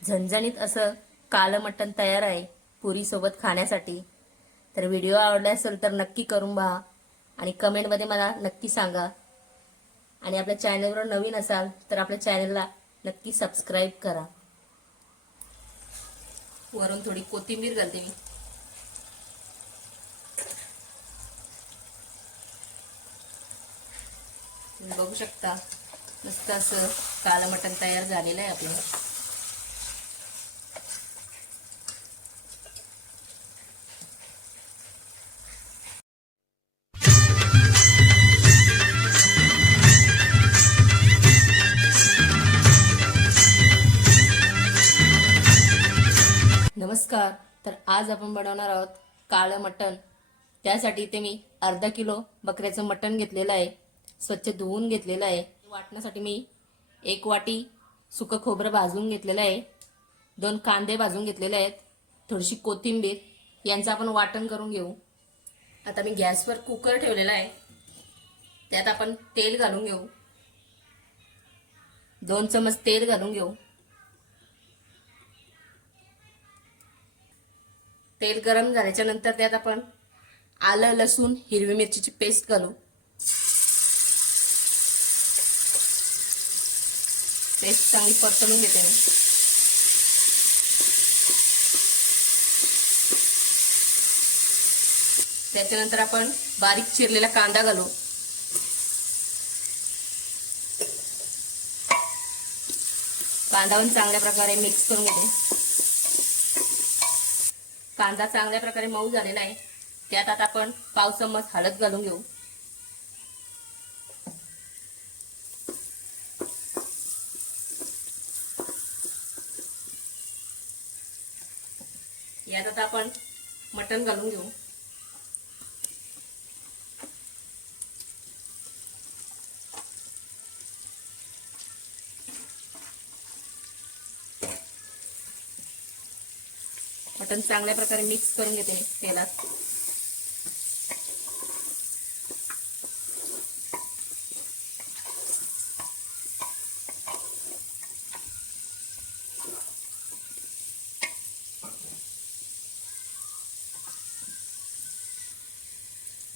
झणझणीत असं कालं मटण तयार आहे पुरीसोबत खाण्यासाठी. तर व्हिडिओ आवडला असेल तर नक्की करून पहा आणि कमेंटमध्ये मला नक्की सांगा. आणि आपल्या चॅनलवर नवीन असाल तर आपल्या चॅनलला नक्की सबस्क्राईब करा. वरून थोडी कोथिंबीर घालते मी. बघू शकता मस्त असं कालं मटण तयार झालेलं आहे आपलं. नमस्कार. तर आज आपण बनवणार आहोत काळं मटण. त्यासाठी इथे मी अर्धा किलो बकऱ्याचं मटण घेतलेलं आहे. स्वच्छ धुवून घेतलेलं आहे. वाटण्यासाठी मी एक वाटी सुकं खोबरं भाजून घेतलेलं आहे. दोन कांदे भाजून घेतलेले आहेत. थोडीशी कोथिंबीर यांचं आपण वाटण करून घेऊ. आता मी गॅसवर कुकर ठेवलेला आहे. त्यात आपण तेल घालून घेऊ. दोन चमच तेल घालून घेऊ. तेल गरम झाल्याच्यानंतर त्यात आपण आलं लसूण हिरवी मिरचीची पेस्ट घालू. पेस्ट चांगली परतवून घेते मी. त्याच्यानंतर आपण बारीक चिरलेला कांदा घालू. कांदा पण चांगल्या प्रकारे मिक्स करून घेते. कांदा चांगल्या प्रकारे मऊ झालेला आहे त्यात आता आपण पाव चम्मच हळद घालून घेऊ. यात आता आपण मटण घालून घेऊ. मटण चांगल्या प्रकारे मिक्स करून घेते मी तेलात.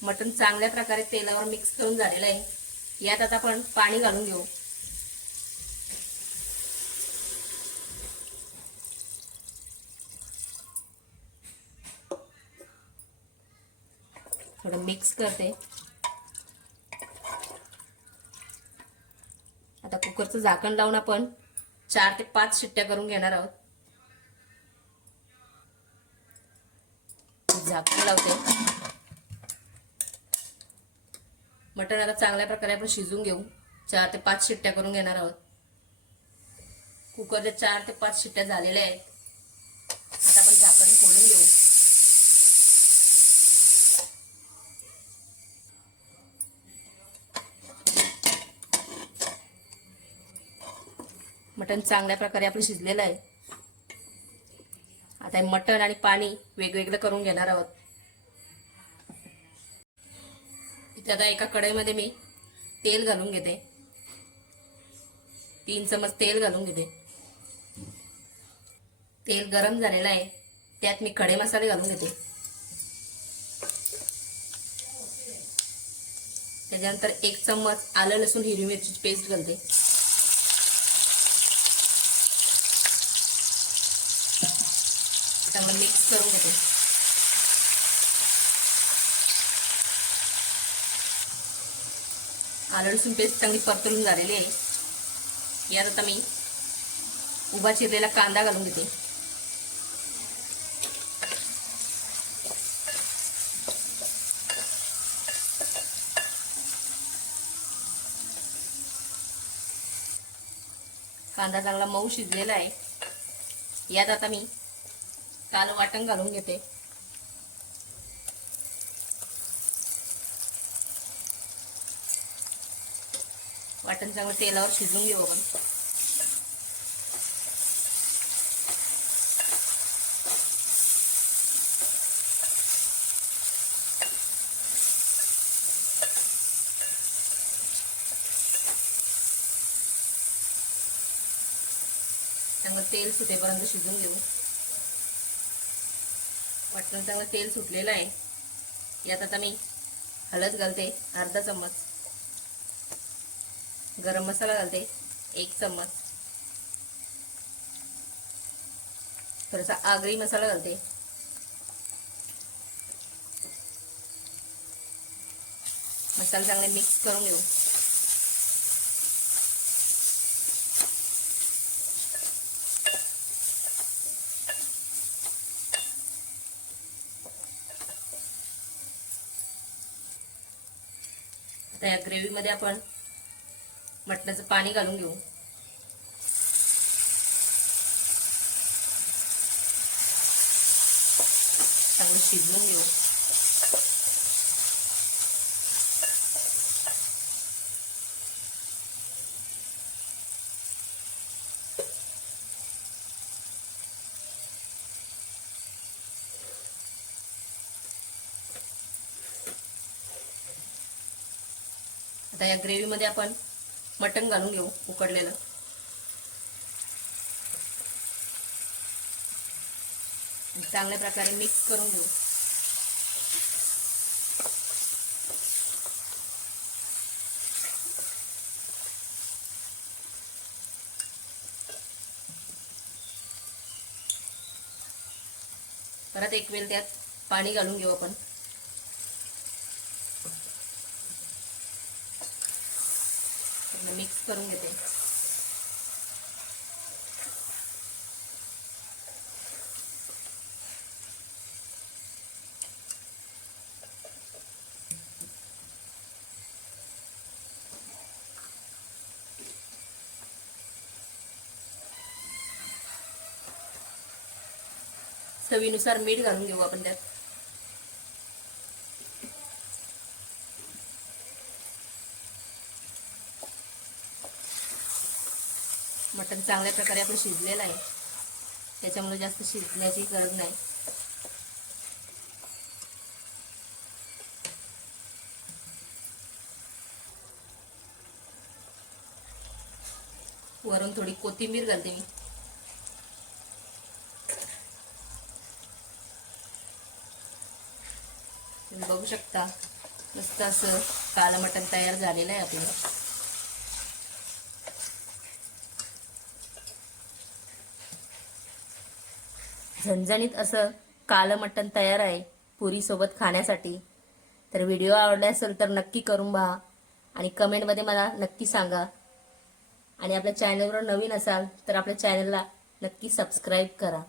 मटण चांगल्या प्रकारे तेलावर मिक्स करून झालेलं आहे. यात आता आपण पाणी घालून घेऊ. थोडं मिक्स करते. आता कुकरचं झाकण लावून आपण चार ते पाच शिट्ट्या करून घेणार आहोत. झाकण लावते. मटण आता चांगल्या प्रकारे आपण शिजून घेऊ. चार ते पाच शिट्ट्या करून घेणार आहोत. कुकरच्या चार ते पाच शिट्ट्या झालेल्या आहेत. आता आपण झाकण खोलून घेऊ. मटण चांगल्या प्रकारे आपलं शिजलेलं आहे. आता मटण आणि पाणी वेगवेगळं करून घेणार आहोत. इथे आता एका कढईमध्ये मी तेल घालून घेते. तीन चमच तेल घालून घेते. तेल गरम झालेलं आहे. त्यात मी खडे मसाले घालून घेते. त्याच्यानंतर एक चम्मच आलं लसूण हिरवी मिरची पेस्ट घालते. चांगलं मिक्स करून घेते. आलं लसूण पेस्ट चांगली परतळून झालेली आहे. यात आता मी उभा चिरलेला कांदा घालून घेते. कांदा चांगला मऊ शिजलेला आहे. यात आता मी काल वाटण घालून घेते. वाटण चांगलं तेलावर शिजून घेऊ आपण. चांगलं तेल सुटेपर्यंत शिजून घेऊ. वाटलं चांगलं तेल सुटलेलं आहे. यात आता मी हळद घालते अर्धा चम्मच. गरम मसाला घालते एक चम्मच. थोडासा आगरी मसाला घालते. मसाला चांगले मिक्स करून घेऊ. आता या ग्रेव्हीमध्ये आपण मटणाचं पाणी घालून घेऊ. चांगलं शिजवून घेऊ. आता या ग्रेव्हीमध्ये आपण मटण घालून घेऊ उकडलेलं. चांगल्या प्रकारे मिक्स करून घेऊ. परत एक वेळ त्यात पाणी घालून घेऊ आपण. मिक्स करून घेते. चवीनुसार मीठ घालून घेऊ आपण त्यात. मटण चांगल्या प्रकारे आपलं शिजलेलं आहे. त्याच्यामुळे जास्त शिजण्याची गरज नाही. वरून थोडी कोथिंबीर घालते मी. तुम्ही बघू शकता मस्त असं कालं मटण तयार झालेलं आहे आपलं झणझणीत असं कालं मटण तयार आहे पुरीसोबत खाण्यासाठी. तर व्हिडिओ आवडला असेल तर नक्की करून पहा आणि कमेंटमध्ये मला नक्की सांगा. आणि आपल्या चॅनलवर नवीन असाल तर आपल्या चॅनलला नक्की सबस्क्राईब करा.